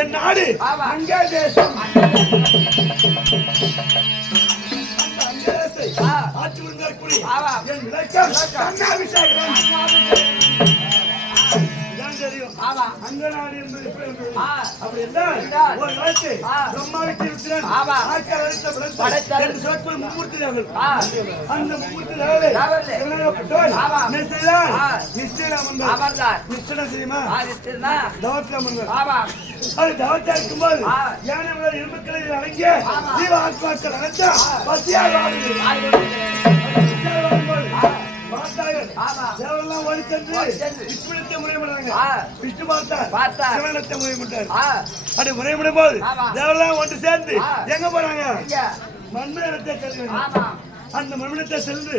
என் நாடு அங்க தேசம் ஆட்சி புரிந்தக்கூடிய என் விளக்கம் தெரியும் அந்த நாடு என்பது அப்படி என்றால் ஒரு காலத்து பிரம்மாவிற்கு இருக்கிறான் மும்மூர்த்தி தேவர்கள் அந்த மும்மூர்த்தி தேவர்கள் நிச்சயம் தெரியுமா தவத்தில் அமர்ந்தார் அது தவத்தை இருக்கும்போது யானை இரும்புக்களை அடங்கிய ஜீவ ஆத்மாக்கள் அனைத்தா பசியாக தேவெல்லாம் ஓடி சென்று விஷ்ணுவிடத்தை முறையிடுறாங்க. விஷ்ணு பார்த்தார் சிவனிடத்தை முறையிட்டார். அப்படி முறையிடும் போது தேவெல்லாம் ஒன்று சேர்ந்து எங்க போறாங்க? மன்மதத்தை செல்வாங்க. அந்த மன்மதத்தை சென்று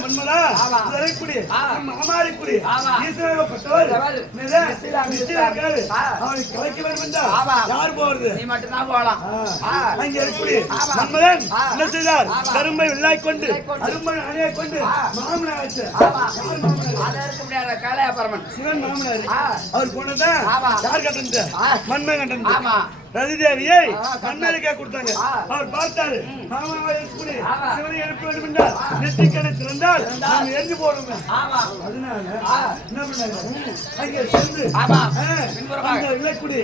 மன்மதா மாமாரிக்குடி ஈஸ்வரப்பட்டவர் அவனை கலைக்க வேண்டும் என்றால் யார் போறது? நீ மட்டும்தான் போகலாம். அங்கே இருக்கக்கூடிய மன்மதன் என்ன செய்தார்? கரும்பை வில்லாய் கொண்டு அரும்பை அணையை கொண்டு மாமனார் சிவன் மாமனார் அவர் போனதான் யார் கட்ட மன்மன் கட்ட ரதிதேவியை மன்னருக்கே கொடுத்தாங்க. அவர் பார்த்தாரு மாமாவை சிவனை எழுப்ப வேண்டும் என்றால் நெற்றிக்கடை திறந்தால் நாம் எரிஞ்சு போடுங்க. அதனால என்ன பண்ணாங்க? அங்கே சென்று அந்த விளக்குடி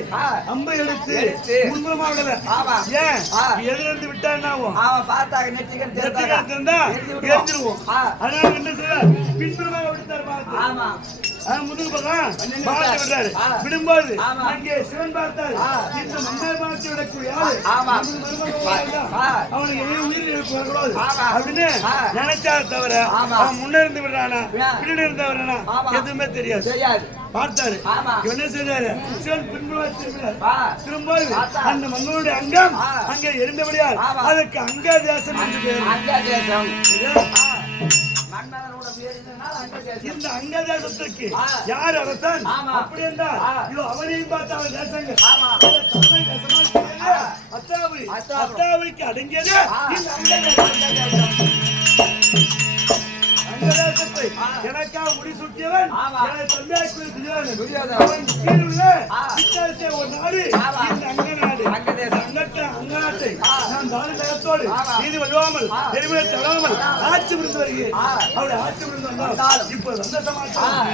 அம்பை எடுத்து முன்புறமாக ஏன் எதிர்ந்து விட்டா என்ன ஆகும்? நெற்றிக்கடை திறந்தா எரிஞ்சிருவோம். அதனால என்ன செய்ய பின்புறமாக விடுத்தார். பார்த்து முதுகு பக்கம் பார்த்து விடுறாரு. விடும்போது அங்கே சிவன் பார்த்தாரு. இந்த மன்னர் பார்த்து விடக்கூடிய அவனுக்கு உயிர் இருக்கக்கூடாது அப்படின்னு நினைச்சாரு. தவிர அவன் முன்ன இருந்து விடுறானா பின்னாடி இருந்தவரானா எதுவுமே தெரியாது. பார்த்தாரு. என்ன செய்தாரு? சிவன் திரும்ப அந்த மன்னனுடைய அங்கம் அங்கே இருந்தபடியால் அதுக்கு அங்கதேசம் என்று பேர். இந்த அங்கதேசத்திற்கு யார் அரசன்? அப்படி என்றால் அவனையும் பார்த்த அவன் தேசங்கள் அத்தாவுக்கு அடங்கியது இந்த அங்கதேசத்தை எனக்காக முடிசூட்டியவன் ஒரு நாடு இந்த அங்க நாடு அங்கநாட்டை நான் தானத்தோடு நீதி வழுவாமல் எரிமலை தடாமல் ஆட்சி புரிந்து வருகிறேன். அவருடைய ஆட்சி புரிந்து வந்தால் இப்ப வந்த சமாச்சாரம்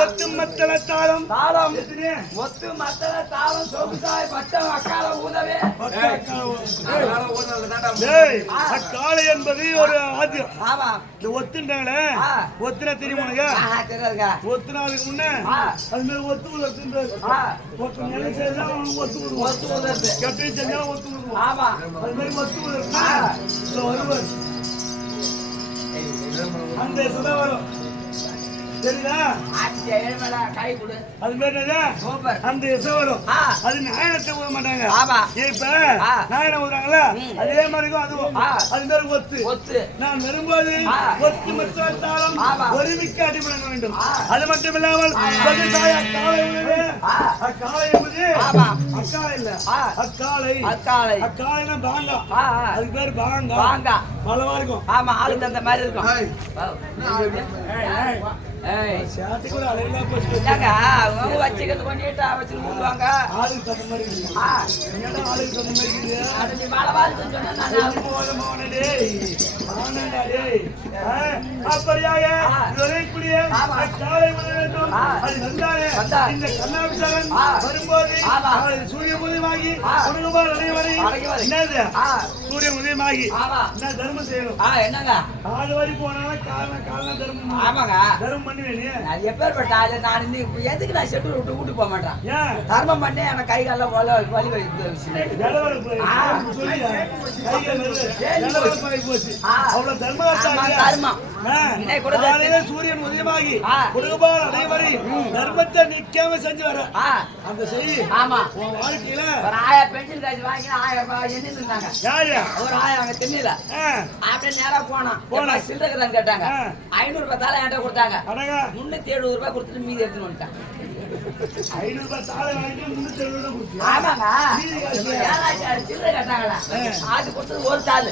ஒத்து மத்தள தாளம் தாளம் ஒத்து மத்தள தாளம் சொகுசாய் பச்சம் அக்கால ஊதவே அக்காலை என்பது ஒரு ஆத்தியம். ஆமா இந்த ஒத்துன்றாங்களே ஒத்துனா தெரியுமா ஒத்துனா அதுக்கு முன்ன அது மாதிரி ஒத்து ஊதுறது ஒத்து நிலை செய்தா ஒத்து ஊதுவோம் கட்டி செஞ்சா ஒத்து ஊதுவோம் அது மாதிரி ஒத்து ஊதுறது வருவார் அந்த சதா வரும் சரிதா கை கொடு அது மாதிரி அந்த இசை வரும் அது நாயனத்தை ஊத மாட்டாங்க இப்ப நாயனம் ஊதுறாங்களா அதே மாதிரி அதுவும் அது மாதிரி ஒத்து நான் வரும்போது ஒத்து மற்றும் தாளம் ஒருமிக்க அடிபட வேண்டும் அது மட்டும் இல்லாமல் அக்காலை என்பது அக்காலை இல்ல அக்காலைனா பாங்கா அதுக்கு பேரு பாங்கா பலவா இருக்கும் ஆமா ஆளுக்கு அந்த மாதிரி இருக்கும் வச்சுக்கிறது பண்ணிட்டு வச்சு மூடுவாங்க ஆளுக்கு தகுந்த மாதிரி அப்படியாக இந்த கண்ணாபிஷேகன் வரும்போது சூரிய உதயமாகி என்னது சூரிய உதயமாகி என்ன தர்மம் செய்யணும் என்னங்க ஆறு வரி போனாலும் காரண தர்மம் ஆமாங்க தர்மம் பண்ணுவேன் அது எப்பேற்பட்ட ஆளு நான் இன்னைக்கு எதுக்கு நான் ஷெட்யூல் விட்டு கூட்டு போக மாட்டேன் தர்மம் பண்ணி எனக்கு கை கால வலி சூரியன் உதயமாகி குடும்பம் அனைவரை தர்மத்தை நிக்காம செஞ்சு வர அந்த செய்தி ஆமா வாழ்க்கையில ஒரு 1000 பென்ஷன் காசு வாங்கி 1000 ரூபாய் எண்ணி இருந்தாங்க யாரு ஒரு 1000 அவங்க திண்ணில அப்படியே நேரா போனா சில்லறைதான் கேட்டாங்க 500 ரூபாய் தாளை என்கிட்ட கொடுத்தாங்க 370 ரூபாய் கொடுத்துட்டு மீதி எடுத்துன்னு வந்துட்டாங்க 500 ரூபாய் தாளை வாங்கி 370 ரூபாய் கொடுத்து ஆமாங்க சில்லறை கேட்டாங்களா அது கொடுத்தது ஒரு தாள்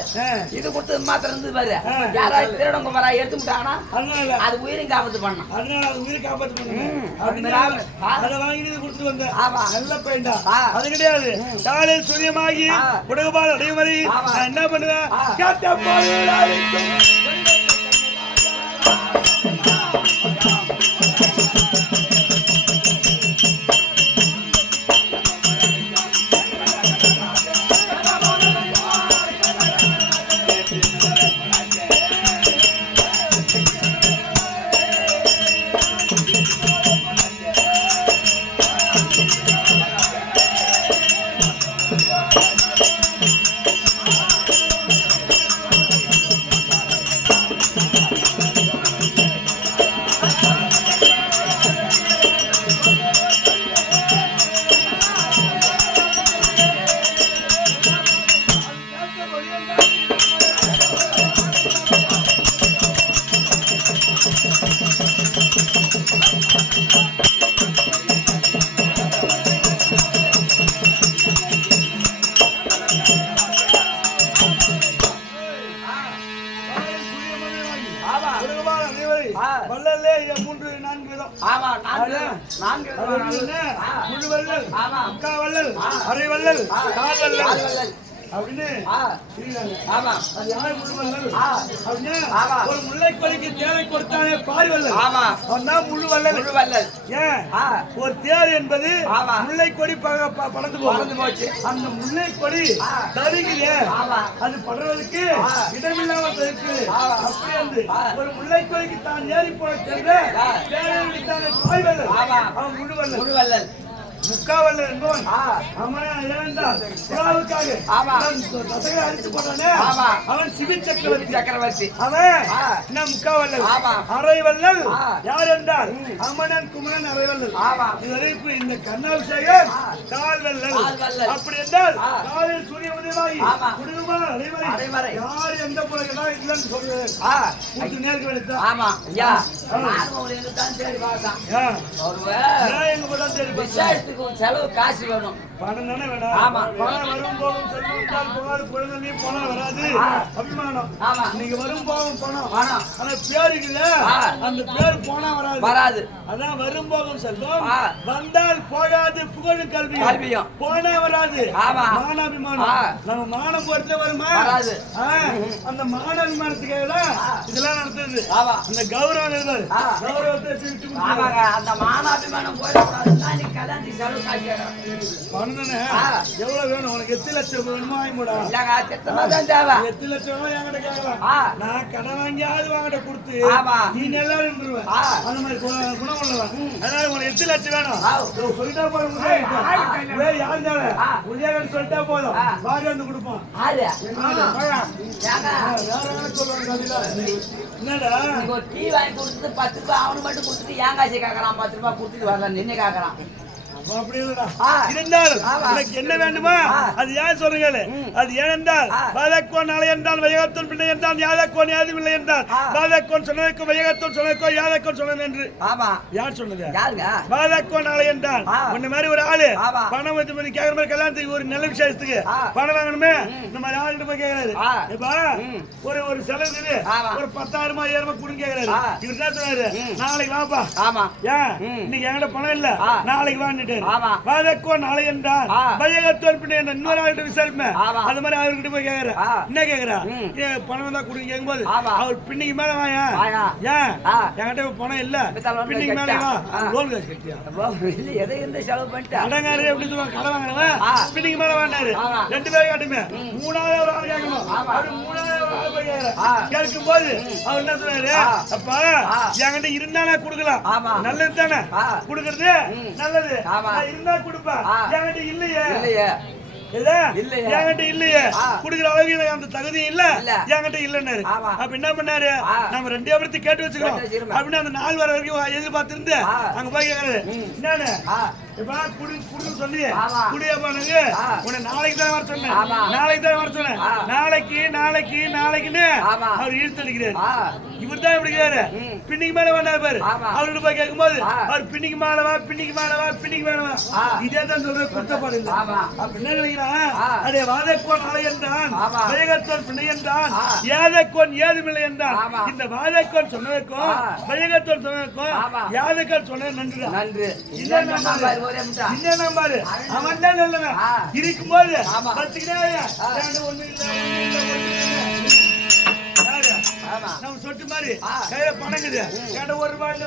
இது கொடுத்தது மாத்திரம் இருந்து பாரு யாராவது திருடங்க வரா எடுத்துட்டாங்கன்னா அது உயிரையும் காப்பாத்து பண்ணலாம் அதனால அது உயிரை காப்பாத்து பண்ணுங்க அதை வாங்கி கொடுத்துட்டு வந்தேன் நல்ல பையன்டா அது கிடையாது தாளை சூரியமாகி குடகுபால் அடைவரை நான் என்ன பண்ணுவேன் கேட்ட வள்ளல்லே 3 4 விதம். ஆமா 4 முழு வள்ளல், முக்கா வள்ளல், அரை வள்ளல், கால் வள்ளல் அப்படின்னு ஆமா அது யாரு முழு வள்ளல் அப்படின்னு ஒரு முல்லைக்கொடிக்கு தேரை கொடுத்தானே பாரி வள்ளல் அவன்தான் முழு வள்ளல். ஏன் ஒரு தேர் என்பது முல்லைக்கொடி பறந்து போச்சு. அந்த முல்லைக்கொடி தருகிலே அது படுறதுக்கு இடமில்லாம இருக்கு. அப்படி வந்து ஒரு முல்லைக்கொடிக்கு தான் ஏறி போய் சென்று தேரை விட்டானே பாரி வள்ளல் அவன் முழு வள்ளல். முக்காவல்ல என்பவன் அடிச்சு போட்டானே அவன் சிவி சக்கரவர்த்தி. அவன் முக்காவல்லல் அரை வல்லல் யார் என்றால் அமனன் குமரன் அரை வல்லல். இந்த கண்ணாபிஷேகம் கால் வல்லல். அப்படி என்றால் காலில் சூரிய உதயமாகி குடும்பம் அனைவரை யார் எந்த புலகா இல்லைன்னு சொல்றது நேருக்கு வெளித்தான். ஆமா ஐயா தேடி பார்த்தான் எங்க போதான் தேடி செலவு காசு வேணும், பணம் தானே வேணும். ஆமா பணம் வரும் போகும் செல்வம் போகாது குழந்தை பணம் வராது அபிமானம். நீங்க வரும் போகும் பணம் ஆனா பேர் இருக்குல்ல அந்த பேர் போனா வராது. அதான் வரும் போகும் செல்வம் வந்தால் போகாது புகழும் கல்வியும் போனா வராது. மானாபிமானம் நம்ம மானம் பொறுத்த வருமா வராது. அந்த மானாபிமானத்துக்காக தான் இதெல்லாம் நடத்துது. ஆமா அந்த கௌரவம் இருந்தது. கௌரவத்தை விட்டு ஆமாங்க அந்த மானாபிமானம் போயிடக்கூடாதுன்னா நீ கல்யாணத்துக்கு செலவு காசு பண்ணனே எவ்வளவு வேணும் உனக்கு? 8 லட்சம் வேணுமா? வாங்கிடா. இல்லங்க திட்டமா தான் தேவை. 8 லட்சம் என்கிட்ட கேட்கலாம். நான் கடன் வாங்கியாவது வாங்கிட்ட கொடுத்து நீ நல்லா இருந்துருவேன். அந்த மாதிரி குணம் உள்ளவன். அதனால உனக்கு 8 லட்சம் வேணும் சொல்லிட்டா போதும். யாரு உதயகன் சொல்லிட்டா போதும். வாங்க வந்து கொடுப்போம். என்னடா ஒரு டீ வாங்கி கொடுத்துட்டு 10 ரூபாய் அவனு மட்டும் கொடுத்துட்டு ஏன் காசு கேட்கறான்? 10 ரூபாய் கொடுத்துட்டு வரல நின்று கேட்கறான். என்ன வேண்டுமா அது ஏன் சொல்லுங்க? அது ஏனென்றால் பாதக்கோன் நாளை என்றால் வையகத்தோன் பிள்ளை என்றால் யாதக்கோன் யாதும் இல்லை என்றால் பாதக்கோன் சொன்னதற்கோ வையகத்தோன் சொன்னதற்கோ யாதக்கோன் சொன்னது என்று. யார் சொன்னது? பாதக்கோன் நாளை என்றால் உன்ன மாதிரி ஒரு ஆளு பணம் வச்சு மாதிரி கேட்கற மாதிரி கல்யாணத்துக்கு ஒரு நல்ல விஷயத்துக்கு பணம் வாங்கணுமே இந்த மாதிரி ஆளுட்டு போய் கேட்கறாரு. இப்ப ஒரு செலவுக்கு ஒரு 10,000 7,000 கொடுங்க கேட்கறாரு. இவர் என்ன சொன்னாரு? நாளைக்கு வாப்பா. ஏன் இன்னைக்கு என்கிட்ட பணம் இல்ல நாளைக்கு வாங்கிட்டு பாதக்கோன் நாளை என்றால் வையகத்தோன் பிள்ளை என்ற இன்னொரு ஆளுட்டு விசாரிப்பேன். அது மாதிரி அவர்கிட்ட போய் கேட்கற. என்ன கேட்கறா? பணம் தான் கொடுங்க கேட்கும்போது அவர் பின்னிக்கு மேல வாயா. ஏன் என்கிட்ட பணம் இல்ல பின்னிக்கு மேல வா. லோன் காசு கட்டியா? எதை எந்த செலவு பண்ணிட்டு அடங்காரு எப்படி சொல்லுவாங்க? கடை வாங்கினவன் பின்னிக்கு மேல வாண்டாரு. 2 பேரும் காட்டுமே. 3வது ஒரு ஆள் கேட்கணும். அப்படி 3வது ஒரு ஆள் போய் கேட்கும் போது அவர் என்ன சொன்னாரு? அப்பா என்கிட்ட இருந்தா நான் கொடுக்கலாம். நல்லது தானே கொடுக்கறது நல்லது. இருந்தா கொடுப்பா. என்கிட்ட இல்லையே என்கிட்ட இல்லையே குடுக்கிற அளவுக்கு அந்த தகுதி இல்ல என்கிட்ட இல்லன்னாரு. அப்ப என்ன பண்ணாரு? நம்ம 2 பேர்த்தையும் கேட்டு வச்சுக்கிறோம் அப்படின்னு அந்த 4 வர வரைக்கும் எதிர்பார்த்து இருந்து அங்க போய் கேக்குறாரு. என்னன்னு இப்ப குடு சொல்லி குடியப்பானுங்க உன்னை நாளைக்கு தான் வர சொன்னேன். நாளைக்கு தான் வர சொன்னேன். நாளைக்குன்னு அவர் இழுத்தடிக்கிறாரு. இவர் தான் இப்படி கேரு பின்னிக்கு மேல வேண்டாம் பாரு. அவர்கிட்ட போய் கேட்கும் போது அவர் பின்னிக்கு மேலவா இதே தான் சொல்ற குற்றப்பாடு இல்லை. அப்ப என்ன நினைக்கிறான்? அதே வாதக்கோன் நாளை என்றான் வையகத்தோன் பிள்ளை என்றான் யாதக்கோன் ஏதுமில்லை என்றான். இந்த வாதக்கோன் சொன்னதுக்கும் வையகத்தோன் சொன்னதுக்கும் யாதக்கோன் சொன்னது நன்று. என்ன நம்பாரு அவன் தான் நல்லவன். இருக்கும்போது ஒண்ணு நம்ம சொட்டு மாதிரி கையில பணங்குது. கேட்ட 1 ரூபாய்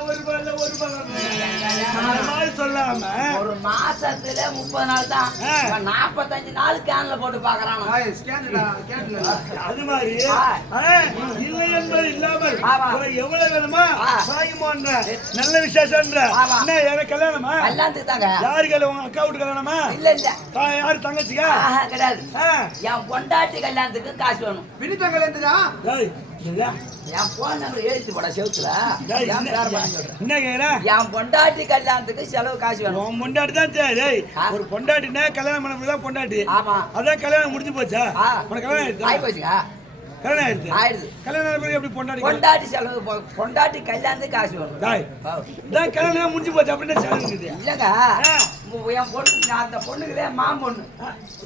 சொல்லாம ஒரு மாசத்துல 30 நாள் தான் 45 நாள் கேன்ல போட்டு பாக்குறான். அது மாதிரி இல்லை என்பது இல்லாமல் எவ்வளவு வேணுமா வாங்கிமோன்ற நல்ல விசேஷம். கல்யாணமா? கல்யாணத்துக்கு தாங்க. யாரு கல்யாணம்? உங்க அக்கா வீட்டு கல்யாணமா? இல்ல யாரு தங்கச்சிக்கா? கிடையாது. என் பொண்டாட்டி கல்யாணத்துக்கு காசு வேணும். வினிதா கல்யாணத்துக்கா? என் போன் நம்பர் எழுத்து போட செவுத்துல என்ன கேக்குற? என் பொண்டாட்டி கல்யாணத்துக்கு செலவு காசு வேணும். உன் பொண்டாட்டி தான் சரி. ஒரு பொண்டாட்டினா கல்யாணம் பண்ணதான் பொண்டாட்டி. ஆமா அதான் கல்யாணம் முடிஞ்சு போச்சா? உனக்கு கல்யாணம் ஆகி போச்சுங்க. கல்யாணம் ஆயிடுச்சு. கல்யாணம் எப்படி பொண்டாட்டி செலவு பொண்டாட்டி கல்யாணத்துக்கு காசு வேணும். கல்யாணம் முடிஞ்சு போச்சு அப்படின்னு செலவு இல்லங்க. என் பொண்ணு அந்த பொண்ணுக்குதே மாம் பொண்ணு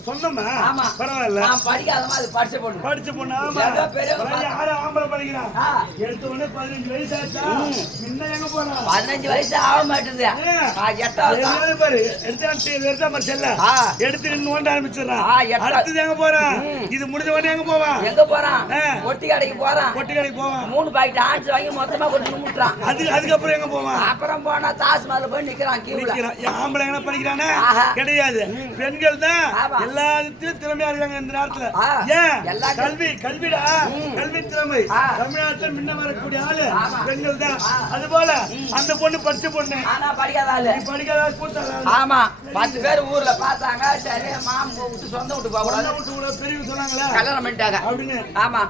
சொன்னமா? ஆமா பரவாயில்ல. நான் படிக்காதமா அது படிச்ச பொண்ணு. ஆமா யாரு ஆம்பளை படிக்கிறான்? எடுத்த உடனே 15 வயசு ஆச்சா? முன்ன எங்க போறான்? 15 வயசு ஆக மாட்டேங்குது. 8வது பாரு எடுத்தா செல்ல எடுத்து நின்று ஓட்ட ஆரம்பிச்சிடறான். அடுத்தது எங்க போறான்? இது முடிஞ்ச உடனே எங்க போவான்? ஒட்டி கடைக்கு போறான். 3 பாக்கெட் ஆன்ஸ் வாங்கி மொத்தமா கொண்டு முட்டுறான். அதுக்கப்புறம் எங்க போவான்? அப்புறம் போனா தாஜ்மஹால் போய் நிக்கிறான். ஆம்பளை எங்க படிக்கிறானே கிடையாது. பெண்கள் தான் எல்லாத்தையும் திறமையா இருக்காங்க இந்த நேரத்துல. ஏன் கல்விடா கல்வி திறமை தமிழ்நாட்டுல முன்ன வரக்கூடிய ஆளு பெண்கள் தான். அது போல அந்த பொண்ணு படிச்ச பொண்ணு படிக்காத ஆளு. ஆமா 10 பேர் ஊர்ல பார்த்தாங்க. சரி மாம் விட்டு சொந்த விட்டு போக கூடாது பெரிய சொன்னாங்களா கல்யாணம் பண்ணிட்டாங்க அப்படின்னு. ஆமா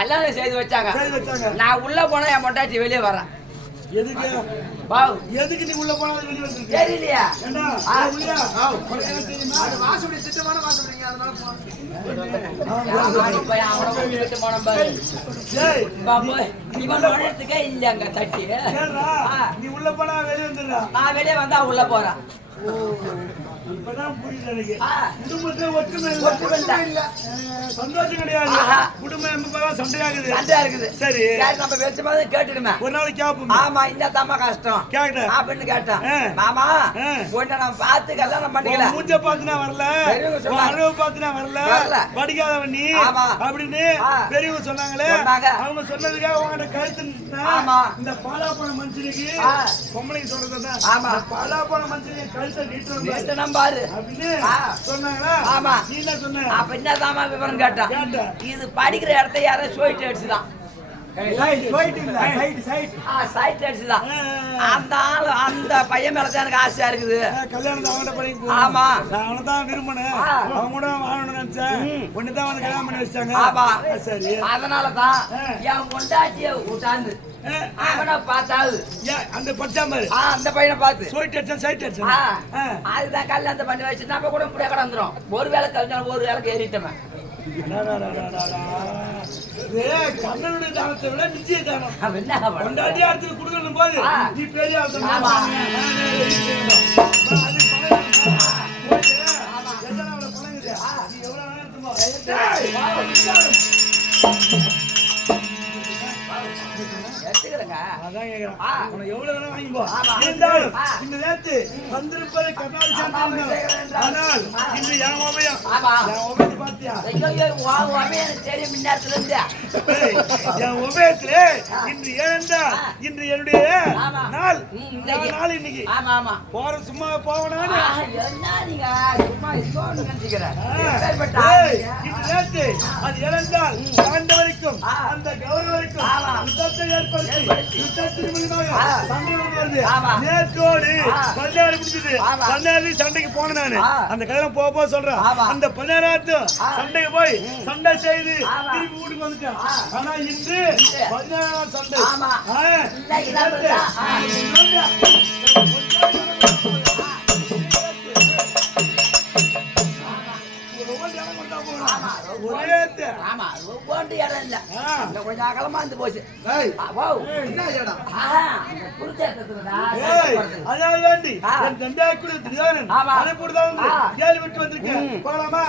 கல்யாணம் செய்து வச்சாங்க. நான் உள்ள போனா என் பொண்டாட்டி வெளியே வரேன். எதுக்கு நீ உள்ள போனா வெளிய வந்து தெரியலையா? ஏண்டா உள்ளயா தெரியுமா? அது வாசுடி திட்டமான வாசுடிங்க. அதனால போய் அவன வீட்டு போன பாரு. டேய் பாபு இவன் நோடத்துக்கே இல்லங்க தட்டி. நீ உள்ள போனா வெளிய வந்துடா. நான் வெளிய வந்தா உள்ள போறேன். இப்பதான் புரியுது எனக்கு. குடும்பத்துல ஒற்றுமை இல்ல. சந்தோஷம் கிடையாது. ஆஹா. குடும்பம் எம்பதான் சண்டையாகுது. சண்டையா இருக்குது. சரி நம்ம வச்ச மாதிரி கேட்டுடுமே. ஒரு நாளைக்கு கேப்போம். ஆமா இந்த தாமா கஷ்டம் கேட்டேன் அப்படின்னு கேட்டேன். மாமா உன்னை நான் பார்த்து கல்யாணம் பண்ணிக்கல. மூஞ்ச பாத்துனா வரல, அழகு பாத்துனா வரல, படிக்காதவன் நீ அப்படின்னு பெரியவங்க சொன்னாங்களே. அவங்க சொன்னதுக்காக உங்கள்கிட்ட கழுத்து இந்த பாலா போன மனுஷனுக்கு பொம்பளைக்கு சொல்றதுதான். பாலா போன மனுஷனுக்கு கழுத்தை நீட்டு நம்பாரு அப்படின்னு சொன்னாங்களா? ஆமா. நீ என்ன சொன்ன? அப்ப என்ன தாமா விவரம் கேட்டான். இது படிக்கிற இடத்த யாரோ சோயிட்டு அடிச்சுதான். அந்த பையன் மேலதான் எனக்கு ஆசையா இருக்குது. கல்யாணம் ஆமா அவனதான் விரும்பினேன். அவங்க கூட வாழணும்னு நினைச்சேன். ஒண்ணுதான் வந்து கல்யாணம் பண்ணி வச்சாங்க. ஆமா சரி அதனாலதான் என் கொண்டாட்டிய விட்டாந்து அவனை பார்த்தாது அந்த பச்சாம்பரு அந்த பையனை பார்த்து அதுதான் கல்யாணத்தை பண்ணி வச்சு நம்ம கூட முடிய கடந்துரும். ஒரு வேலை கல்யாணம் ஒரு வேலைக்கு ஏறிட்டவன். கண்ணனுடைய தானத்தை விட நிச்சய தானம் கொண்டாடி அடுத்து கொடுக்கணும் போது நீ பெரிய எவ்வளவு வேணா வாங்கிப்போ. இருந்தாலும் இந்த நேரத்து வந்திருப்பது கர்நாடக சாந்தி. ஆனால் இன்று என் உபயம் பாத்தியா என் உபயத்திலே இன்று ஏனென்றா இன்று என்னுடைய நாள் நாள் இன்னைக்கு போற சும்மா போவனான்னு இன்று நேரத்து அது இழந்தால் ஆண்ட வரைக்கும் அந்த கௌரவ வரைக்கும் யுத்தத்தை ஏற்படுத்தி யுத்தத்தின் மூலமாக சண்டை வருது. நேற்றோடு 16 முடிஞ்சது. 16 சண்டைக்கு போனேன் நானு. அந்த கல்யாணம் போக சொல்றேன். அந்த 16 சண்டைக்கு போய் சண்டை செய்து திருப்பி வீட்டுக்கு வந்துட்டேன். ஆனா இன்று 16 சண்டை. கொஞ்சம் அகலமா இருந்து போச்சு. போலாமா?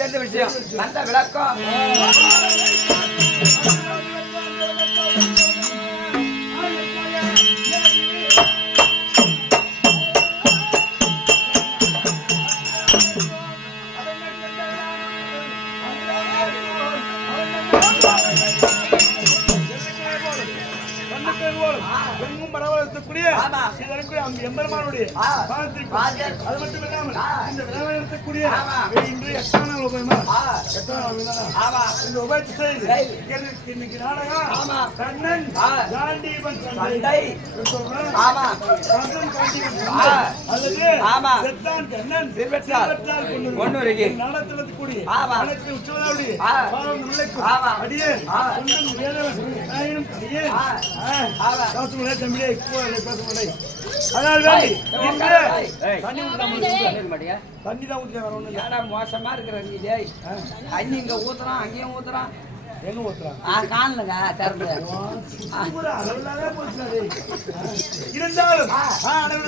தெரிஞ்ச விஷயம் அந்த விளக்கம் எம்பெருமானுடைய அது மட்டும் இல்லாமல் இந்த விழாவை நடத்தக்கூடிய இன்று 8ஆம் நாள் இந்த உபயத்தை செய்து இன்னைக்கு நாடகம் கண்ணன் காண்டீபன் சண்டை அல்லது செத்தான் கண்ணன் நடத்தக்கூடிய அனைத்து உற்சவனுடைய அடியே தமிழே பேச அதனால் தண்ணி தான் ஊத்துறேன். மோசமா இருக்கிற தண்ணி இங்க ஊத்துறான் அங்கேயும் ஊத்துறான். எங்க ஊத்துறான் காணலங்க திறந்து இருந்தாலும்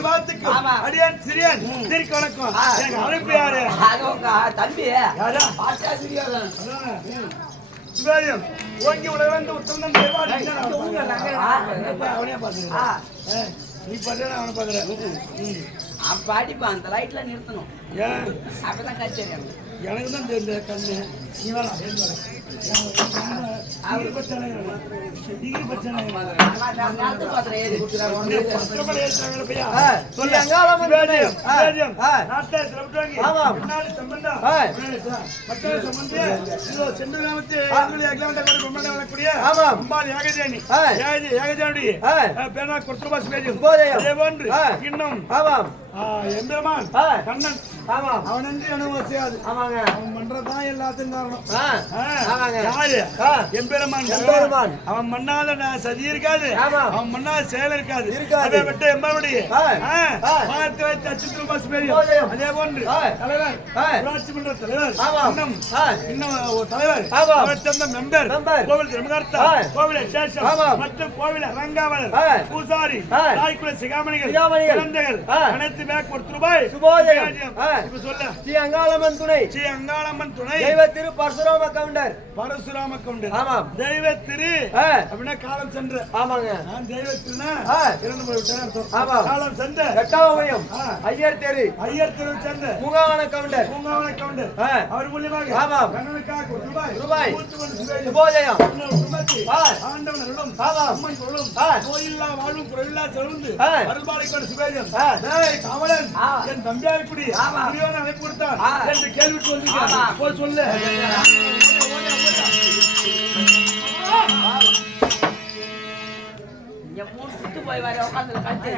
வாழ்த்துக்கள் அடியான் சிறியான் திருக்க வணக்கம். எனக்கு அழைப்பு யாரு? தம்பி சிவாரியம் ஓங்கி உலகம் உத்தரன் அவனே பாத்துக்கிறேன். நீ பண்ற அவனை பாக்குறேன். அப்ப அடிப்பா அந்த லைட்ல நிறுத்தணும். அப்பதான் கச்சேரி எனக்கு தான் தெரியல கண்ணு. நீ வேணா இன்னும் எம்பெருமான் கண்ணன் ஆமா அவன் என்று எனக்கு செய்யாது. ஆமாங்க அவன் பண்றதுதான் எல்லாத்துக்கும் காரணம். ஆமாங்க யாரு? எம்பெருமான். எம்பெருமான். அவன் மண்ணால நான் சதி இருக்காது. ஆமா அவன் மண்ணால செயல் இருக்காது. இருக்காது. அதை விட்டு எம்பருடைய பார்த்து வைத்த அச்சுத்திர பாசு பெரியும். அதே போன்று தலைவர், ஊராட்சி மன்ற தலைவர், இன்னும் ஒரு தலைவர், அவர் சேர்ந்த மெம்பர், கோவில் தர்மகர்த்தா, கோவில் சேஷம் மற்றும் கோவில் அரங்காவலர், பூசாரி, தாய்க்குல சிகாமணிகள், குழந்தைகள் அனைத்து பேக் ₹1 சுபோதயம். இப்ப சொல்ல ஸ்ரீ அங்காளம்மன் துணை, ஸ்ரீ அங்காளம்மன் துணை, தெய்வ திரு பரசுராம கவுண்டர், பரசுராம கவுண்டர். ஆமாம் தெய்வ திரு அப்படின்னா காலம் சென்ற. ஆமாங்க நான் தெய்வ திருனா இறந்து போய்விட்டேன் அர்த்தம். ஆமாம் காலம் சென்ற எட்டாவயம் ஐயர் தெரு, ஐயர் தெரு சென்ற முகாவன கவுண்டர், பூங்காவன கவுண்டர். அவர் மூலியமாக ஆமாம் கண்ணனுக்காக ரூபாய் 100 சுபோதயம். ஆண்டவன் அருளும் அம்மன் அருளும் நோயில்லா வாழும் குறையில்லா செல்வந்து அருள்பாலிக்கோட சுபேஜம். கமலன் என் தம்பியாருக்குடி புரியோன அழைப்பு கொடுத்தான் என்று கேள்விட்டு வந்து போய் சொல்லு. மூணு சுத்து போய் வர உட்காந்து கழிச்சு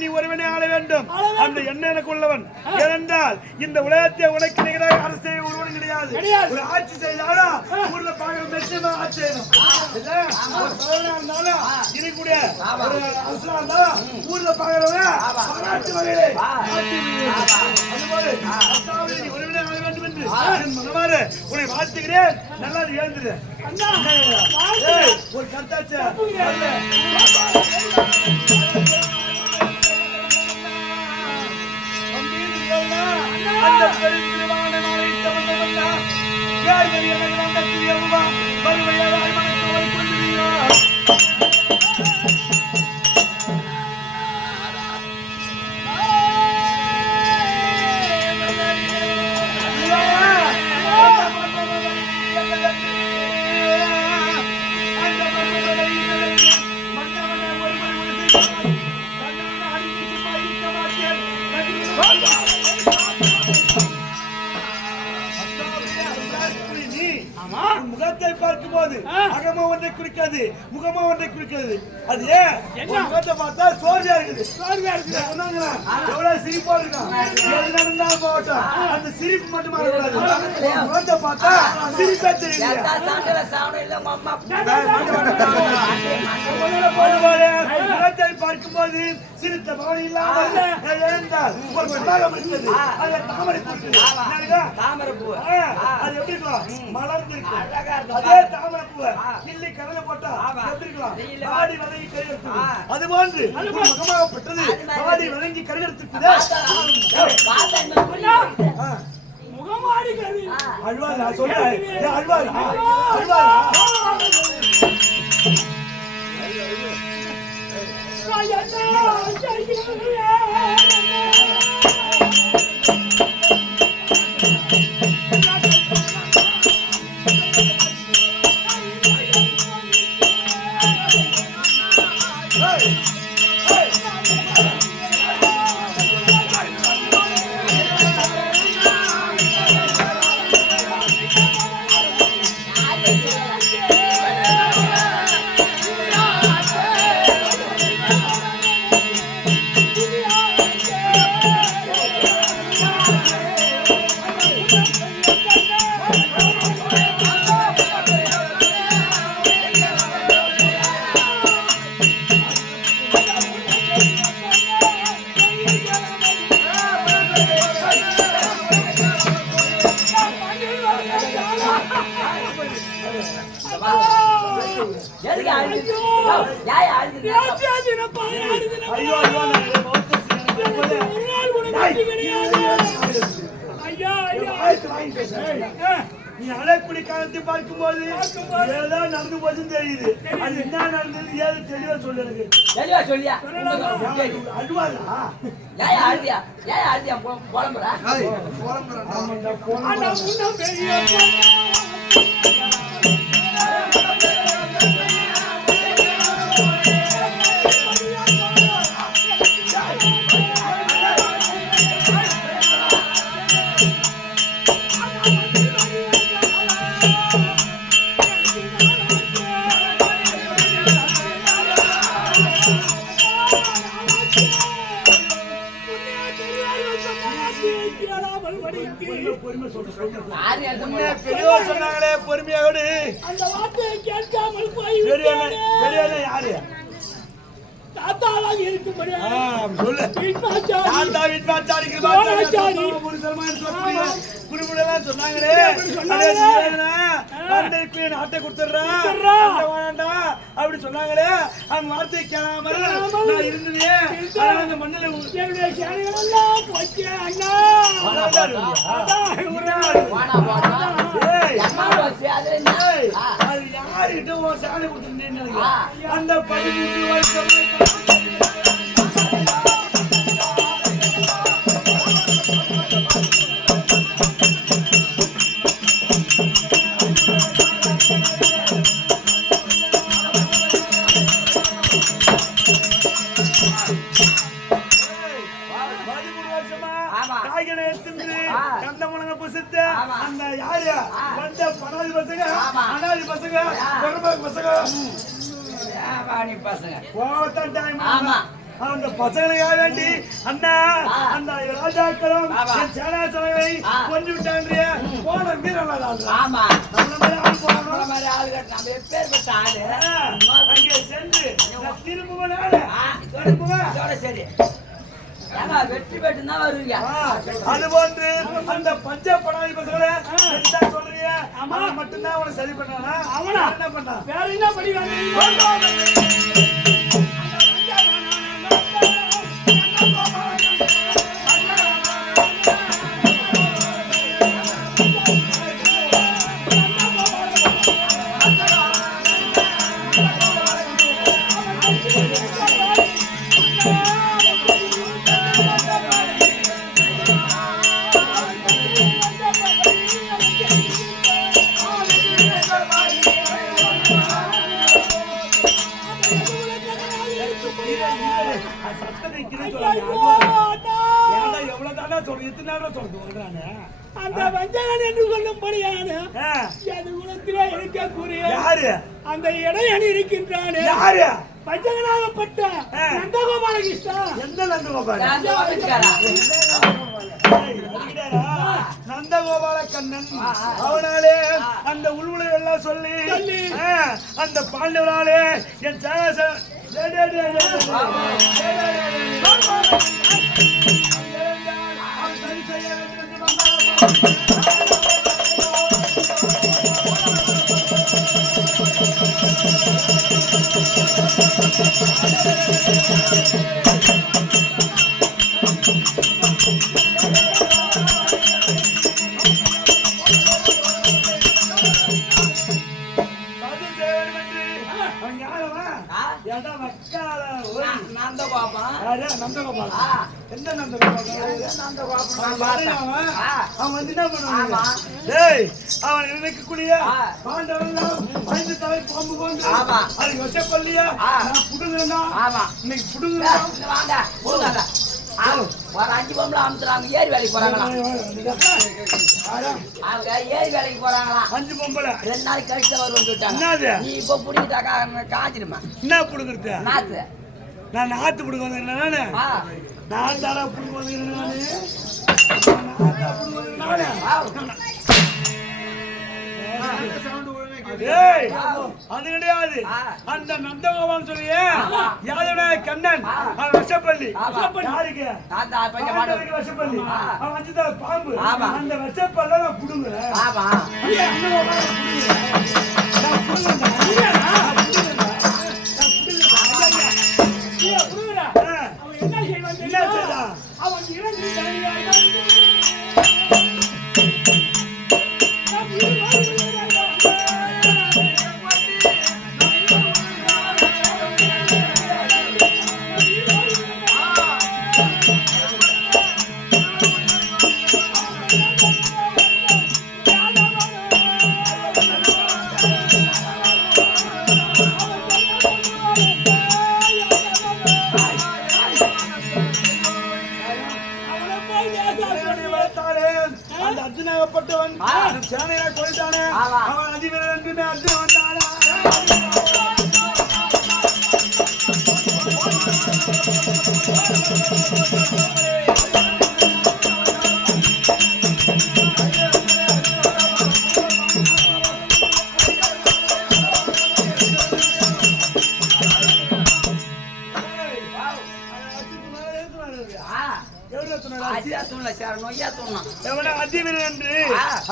நீ ஒருவனே ஆள வேண்டும். அந்த எண்ணம் எனக்கு உள்ளவன். ஏனென்றால் இந்த உலகத்தை உனக்கு நிகராக அரசு ஒருவனும் கிடையாது. ஒரு ஆட்சி செய்தாலும் ஊர்ல பாக்கள் மெச்சமா ஆட்சி செய்யணும். இருந்தாலும் இருக்கக்கூடிய ஒரு அரசா இருந்தாலும் ஊர்ல பாக்கிறவங்க பாராட்டு வகையிலே அதுபோல நீ ஒருவனே ஆள வேண்டும் என்று என் மனமாறு உன்னை வாழ்த்துகிறேன். நல்லா எழுந்துரு. ஒரு கருத்தாச்சு அந்த பெருந்திருவான நாளை தவறவல்லா யார் வரியனை வந்த திரியவா வருவையாய் மனத்தோடு கொண்டிருந்தீரோ முகத்தை பார்க்கும் போது அகமா ஒன்றை குறிக்காது, முகமா ஒன்றை குறிக்கிறது. அது ஏன் முகத்தை பார்த்தா சோர்வியா இருக்குது. எவ்வளவு சிரிப்பா இருக்கான். எது நடந்தாலும் போகட்டும், அந்த சிரிப்பு மட்டும் மாறக்கூடாது. முகத்தை பார்த்தா சிரிப்பா தெரியுது. முகத்தை பார்க்கும் போது சிரித்த பவனி இல்லாமல் எழுந்தால் ஒரு மண்டபம் இருக்குது. அதுல தாமரை பூ, அது எப்படி இருக்கலாம்? மலர்ந்து இருக்கு. அதே தாமரை பூவை கிள்ளி கடலை போட்டா எப்படி இருக்கலாம்? ஆடி வதங்கி கருகெடுத்து. அது போன்று முகமாகப்பட்டது ஆடி வதங்கி கருகெடுத்து. அழ்வாரா சொல்றேன். அழ்வாரா அழ்வாரா ஐயோ ஐயோ நீ அலைக்குடி காலத்தை பார்க்கும்போது ஏதோ நடந்து போச்சுன்னு தெரியுது. அது என்ன நடந்தது ஏது தெளிவா சொல்லு எனக்கு. தெளிவா சொல்லியா? அழுவாதா? ஏன் அழுதியா? ஏன் அழுதியா? புலம்புறா? பெரியவர் சொன்னாங்களே பொறுமையோடு அந்த வார்த்தையை கேட்காமல் போய் பெரியவர் யாரு தாத்தாவாக இருக்கும்படி சொல்லு. தாத்தா வீட்டாச்சாரிக்கு குடும்பம் சொன்னாங்களே நாட்டை கொடுத்துட்றான் அப்படி சொன்னாங்களே. அவங்க வார்த்தை கேளாமல் நான் இருந்தேன். அந்த மண்ணில் என்னுடைய சேனைகள் எல்லாம் போச்சு அண்ணா. அது யாருக்கிட்ட சேனை கொடுத்துருந்தேன்னு அந்த 13 வருஷம் அந்த யாரு வந்த பனாதி பசங்க அனாதி பசங்க அந்த பசங்களுக்காக வேண்டி அண்ணா அந்த ராஜாக்களும் சேனாசனங்களை கொண்டு விட்டாங்க. போன வீரர்கள் அங்கே சென்று திரும்புவேன். சரி வெற்றி பெற்று தான் வருவீங்க. அது போன்று அந்த பஞ்ச பனாதி பசங்களை சொல்றீங்க மட்டும்தான் அவனை சரி பண்ணா. அவனா என்ன பண்ணா? வேற என்ன படிவாங்க? அந்த வஞ்சகன் என்று சொல்லும்படியான குலத்திலே இருக்கக்கூடிய அந்த இடையணி இருக்கின்றானே வஞ்சகனாகப்பட்ட நந்தகோபால கிருஷ்ணா. எந்த நந்தகோபால? நந்தகோபால கண்ணன். அவனாலே அந்த உள்முறை எல்லாம் சொல்லி அந்த பாண்டவனாலே என் அவன் நினைக்கக்கூடிய பாண்டவெல்லாம் ஐந்து தலை பாம்பு போன்று அது வசப்பள்ளியா புடுங்கா இன்னைக்கு புடுங்கா ஒரு 5 பொம்பளை அமுத்துறாங்க. ஏரி வேலைக்கு போறாங்களா? அவங்க ஏரி வேலைக்கு போறாங்களா? 5 பொம்பளை 2 நாளைக்கு கழிச்சு தான் வருவாங்க. நீ இப்ப புடிக்கிட்டாக்கா காஞ்சிருமா? என்ன புடுங்குறது? நாத்து. நான் நாத்து புடுங்க வந்தேன். நான் தாரா புடுங்க வந்தேன். அது கிடையாது. அந்த நந்தகோபால் சொல்லிய யாதவ கண்ணன் வசப்பள்ளி யாருக்கு வசப்பள்ளி அவன் வச்சுத பாம்பு. அந்த வசப்பல்ல நான் புடுங்குறேன். ஏத்தாலே அந்த அர்ஜுனாகப்பட்டவன் சேனையை கொண்டானே அவன் அதிபர் என்று அர்ஜுன் வந்தானா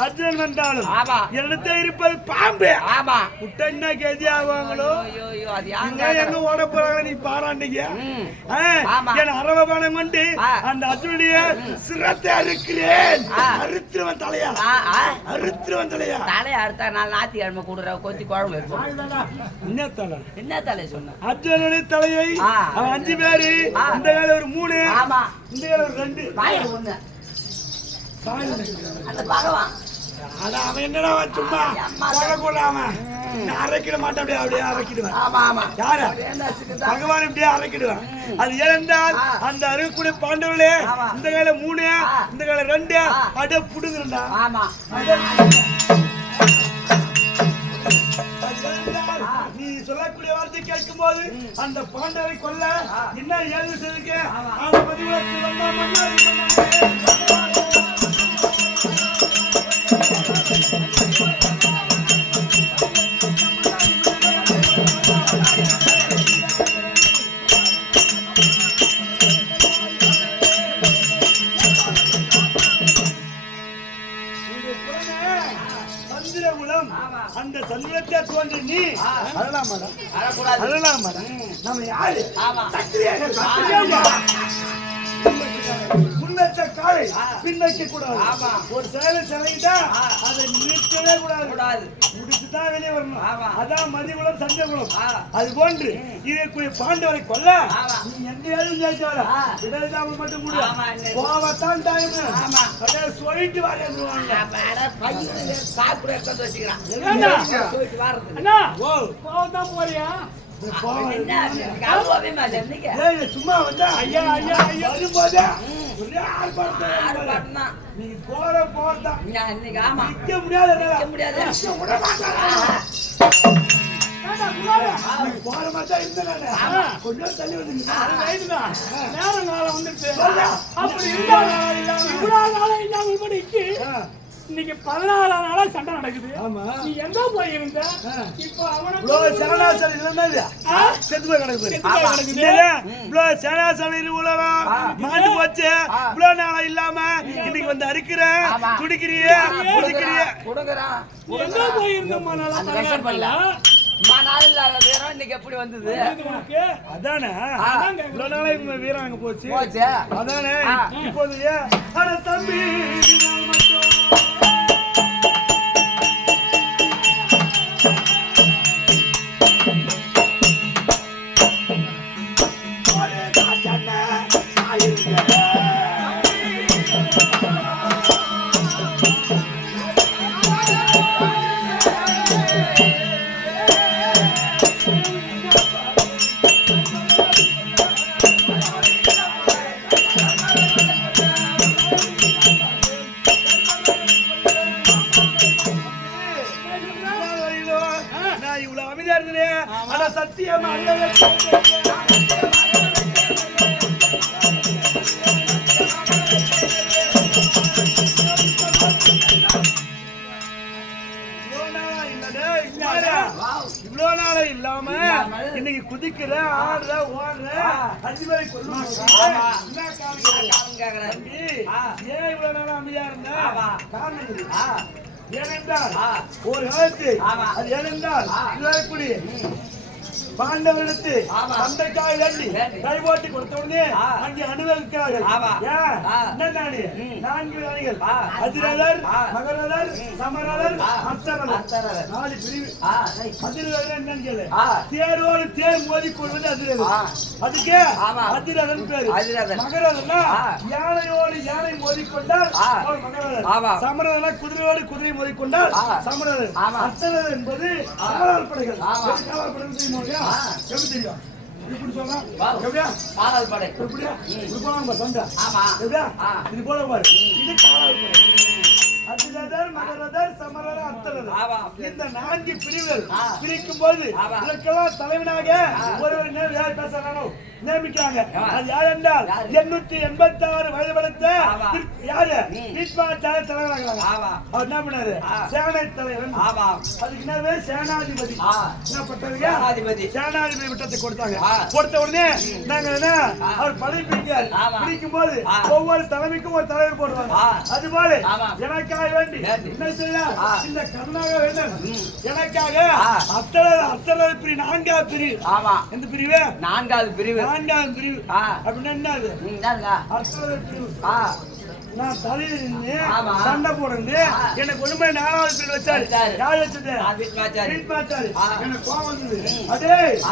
அர்ஜுனன் வந்தாலும் என்னத்தை இருப்பது பாம்பு முட்டை கேதி ஆவாங்களோ எங்க ஓட போறாங்க நீ பாராண்டிங்க என் அரவபானம் கொண்டு அந்த அர்ஜுனுடைய சிரத்தை அறுக்கிறேன் அறுத்துருவன் தலையா அறுத்துருவன் தலையா தலையை அறுத்தா நாலு ஞாயிற்றுக்கிழமை கூடுற கொத்தி குழம்பு என்ன தலை சொன்ன அர்ஜுனுடைய தலையை அவன் 5 பேரு இந்த வேலை ஒரு 3 இந்த வேலை ஒரு 2 ஒண்ணு அந்த பகவான் அவன் என்னடா சும்மா அவன் அரைக்கிட மாட்டேன் அப்படியே அரைக்கிடுவேன் யாரு பகவான் இப்படியே அரைக்கிடுவேன் அது ஏனென்றால் அந்த அருகக்கூடிய பாண்டவர்களே இந்த கையில 3 இந்த கையில 2 அப்படியே புடுங்குறா நீ சொல்லக்கூடிய வார்த்தை கேட்கும் போது அந்த பாண்டவரை கொல்ல என்ன ஏது செய்திருக்க அந்த பதிவுக்கு வந்தா அந்த சந்திரத்தை தோன்றி நீ அழலாமாடா அழலாமாடா நம்ம யாரு முன்னச்ச காலை பின்வைக்க கூடாது ஒரு சேலை சிலைட்டா அதை நிறுத்தவே கூடாது முடிச்சுதான் வெளியே வரணும் அதான் மதிகுலம் சஞ்சகுலம் அது போன்று இதற்குரிய பாண்டவரை கொல்ல நீ எந்த ஏதும் ஜெயிச்சால இடது மட்டும் கூட போவத்தான் டைம் அப்படியே சொல்லிட்டு வரையாங்க சும்மா வந்தா ஐயா ஐயா ஐயா வரும்போது நீ போற போறதான் நிக்க முடியாது போற மாதிரி இருந்தேன் கொஞ்சம் தள்ளி வந்து நேரம் காலம் வந்துட்டு அப்படி இல்லாம இன்னைக்கு 14 நாளா சண்டை நடக்குது. நீ எங்க போயிருந்த? இப்போ அவனுக்கு சரணாசலம் இல்லன்னா செத்து போய் கிடக்குது. இவ்வளோ சரணாசலம் உலகம் மாண்டு போச்சு. இவ்வளோ நாளா இல்லாம இன்னைக்கு வந்து அறுக்கிறேன் துடிக்கிறிய எங்க போயிருந்தோம்? இன்னைக்கு எப்படி வந்தது? அதானே இவ்வளவு நாளா இவங்க வீரம் அங்க போச்சு. அதானே இப்போது தம்பி சத்தியம் இவ்வளோ நாள இல்லாம இன்னைக்கு குதிக்கிற ஆடுற ஓடுற 5 பேரை கொல்லும். ஏன் இவ்வளவு நாளா அமைதியா இருந்த காரணம் ஏனென்றால் ஒரு காலத்து அது ஏனென்றால் கூடிய பாண்டவர்களுக்கு சண்டைக்காய் வேண்டி கைவோட்டி கொடுத்த உடனே அங்கே அனுபவிக்கிறார்கள். என்ன 4 ராணிகள் அதிரதர் மகரதர் சமரதர் அஸ்தரதர் 4 பிரிவு. அதிரதர் என்னன்னு கேளு, தேரோடு தேர் மோதி கொள்வது அதிரதர். அதுக்கே அதிரதன் பேரு. மகரதர்னா யானையோடு யானை மோதிக்கொண்டால் மகரதர். சமரதனா குதிரையோடு குதிரை மோதிக்கொண்டால் சமரதர். அஸ்தரதர் என்பது காவல் படைகள். காவல் படைகள் தெரியுமா? எப்படி தெரியும்? இப்படி சொன்னா வா. எப்படியா காலால் படை எப்படியா இப்படி போலாம் சண்டை ஆமா எப்படியா ஆ. இது போல பாரு இது காலால் படை அதிரதர் மகரதர் சமரர் அத்தரர் ஆமா. இந்த 4 பிரிவுகள் ஆ. பிரிக்கும் போது ஆமா. இதற்கெல்லாம் தலைவனாக ஒருவர் யார் பேசுறானோ நியமிக்கிறாங்க ஆமா. அது யார் என்றால் யாரு? 886 வயது படுத்த ஆமா. யாரு ம். பீஷ்மாச்சாரிய தலைவராகிறாங்க ஆமா அவர் என்ன பண்ணாரு ஆ. சேனை தலைவன் ஆமா அதுக்கு என்னது சேனாதிபதி ஆ. என்ன பட்டதுங்க சேனாதிபதி. சேனாதிபதி விட்டத்தை கொடுத்தாங்க ஆ. கொடுத்த உடனே நாங்க என்ன அவர் படை பிடிக்காரு ஆமா. பிடிக்கும் போது ஆ. ஒவ்வொரு தலைமைக்கும் ஒரு தலைவர் போடுவாங்க ஆ. அது போல ஆமா. எனக்காக வேண்டி வேண்டி. என்ன செய்யலாம் ஆ. இந்த கருணாக வேண்டும் ம். எனக்காக ஆ. அத்தனை பிரிவு 4வது பிரிவு ஆமா எந்த பிரிவு 4வது பிரிவு 4வது பிரிவு ஆ. அப்படின்னா என்ன அது என்னங்க அத்தனை பிரிவு ஆ நான் தலையில் நின்று ஆமா. சண்டை போடுறது ஆ. எனக்கு ஒண்ணுமே 4வது பிரிவு வச்சாரு வச்சாரு. யார் வச்சது வீட்மாச்சாரி வீட்மாச்சாரி ஆ. எனக்கு கோவம் வந்தது ம். அடே ஆ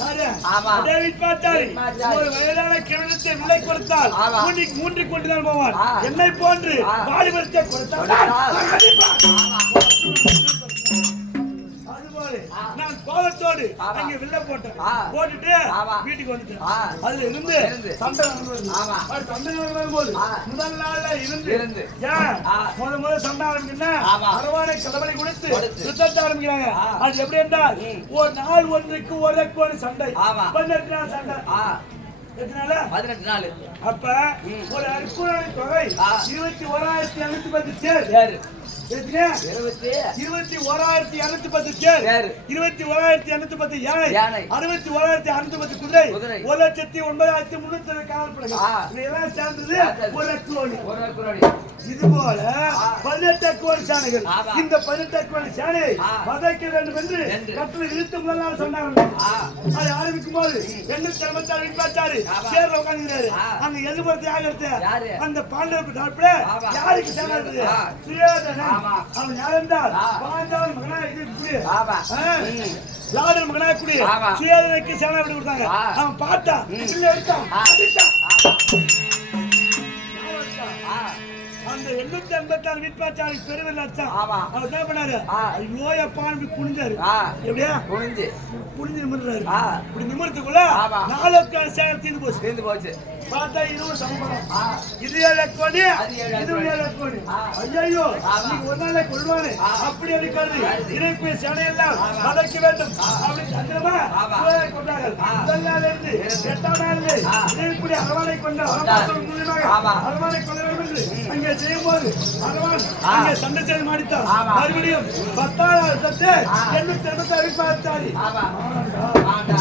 யாரு ஆமா. அடே வீட்மாச்சாரி வீட்மாச்சாரி. ஒரு வயதான கிழவனத்தை விலை கொடுத்தால் ஆமா. மூன்றி கொண்டுதான் போவான் ஆ. என்னை போன்று ஆ. வாலிபத்தை கொடுத்தால் கொடுத்தால். நான் அடிப்பான். ஆமா அதுபோல ஆ. நான் கோபத்தோடு ஆமா. அங்கே வில்ல போட்டேன் ஆ. போட்டுட்டு ஆமா. வீட்டுக்கு வந்துட்டேன் ஆ. அதுல இருந்து இருந்து. சண்டை நடந்தது ஆமா. அது சண்டை நடக்கும்போது ஆ. முதல் நாள்ல இருந்து இருந்து. ஏன் ஆ. முத சண்டை ஆரம்பிக்குன்னா ஆமா. அரவானை கடவுளை கொடுத்து கொடுத்து. யுத்தத்தை ஆரம்பிக்கிறாங்க ஆ. அது எப்படி என்றால் ம். ஒரு நாள் ஒன்றுக்கு ஒரு சண்டை ஆமா. 18 நாள் சண்டை ஆ எத்தனை நாள்? 18 நாள் அப்ப ம். ஒரு அற்புதமான தொகை ஆ. 21,210 தேர் பேரு எத்தனை? 21,210 தேர் தேர். 21,210 யானை யானை. 61,610 குதிரை குதிரை. 1,09,300 காவல்படைகள் ஆ. இதெல்லாம் சேர்ந்தது சேர்ந்தது. ஒரு கோடி ஒரு குரோடி இது போல 18 கோடி சேனைகள் ஆமா. இந்த 18 கோடி சேனை ஆ. வதைக்க வேண்டும் என்று என்று. கட்டளை இழுத்து முதல் நாள் சொன்னாங்க ஆ அது ஆரம்பிக்கும் போது 886 வீட்டாச்சாரு ஆமா. சேர்ல உட்கார்ந்துறாரு ஆ. அங்க எதிர்பார்த்து யார் எடுத்து யாரு? அந்த பாண்டவர் தரப்புல ஆமா. யாருக்கு சேனை இருக்குது ஆ. சுயோதனன் ஆமா. அவன் யார் என்றால் ஆ. பாண்டவன் மகனா இது புரிய ஆமா ம். லாடர் மகனா கூடிய ஆமா. சுயோதனுக்கு சேனை விட்டு கொடுத்தாங்க ஆ. அவன் பார்த்தான் ம். இல்ல எடுத்தான் ஆ. அடித்தான். ஆமா ஆ அந்த 886 வீட்பாச்சாரி பெருவில் அச்சான் ஆமா. அவர் என்ன பண்ணாரு ஆ. ஐயோ எப்பான்னு குனிஞ்சாரு ஆ எப்படியா குனிஞ்சு குனிஞ்சு நிமிர்றாரு ஆ. இப்படி நிமிர்றதுக்குள்ள ஆமா. 4 சேனை தீர்ந்து போச்சு தீர்ந்து போச்சு பார்த்தா இதுவும் சமபலம் ஆ இது 7 கோடி அது 7 இது 7 கோடி ஆ. ஐயோ ஆமா. நீ ஒரு நாளே கொள்வானே ஆ. அப்படி இருக்காது இறைப்பு சேனையெல்லாம் ஆமா. வதைக்க வேண்டும் அப்படி சந்திரமா ஆமா. சூழலை கொண்டார்கள் ஆ. முதல் நாள் இருந்து 8ஆம் நாளிலே ஆ. இறைப்புடி அரவானை கொண்ட கொண்டார். அரவாசம் மூலியமாக ஆமா. அரவானை கொள்ள வேண்டும் என்று அங்கே செய்யும்போது அரவான் ஆ. அங்கே சண்டை செய்து மாடித்தார் ஆமா. மறுபடியும் 10ஆம் நாள் சத்து ஆ. 886 வீட்பாச்சாரி ஆமா ஆண்டா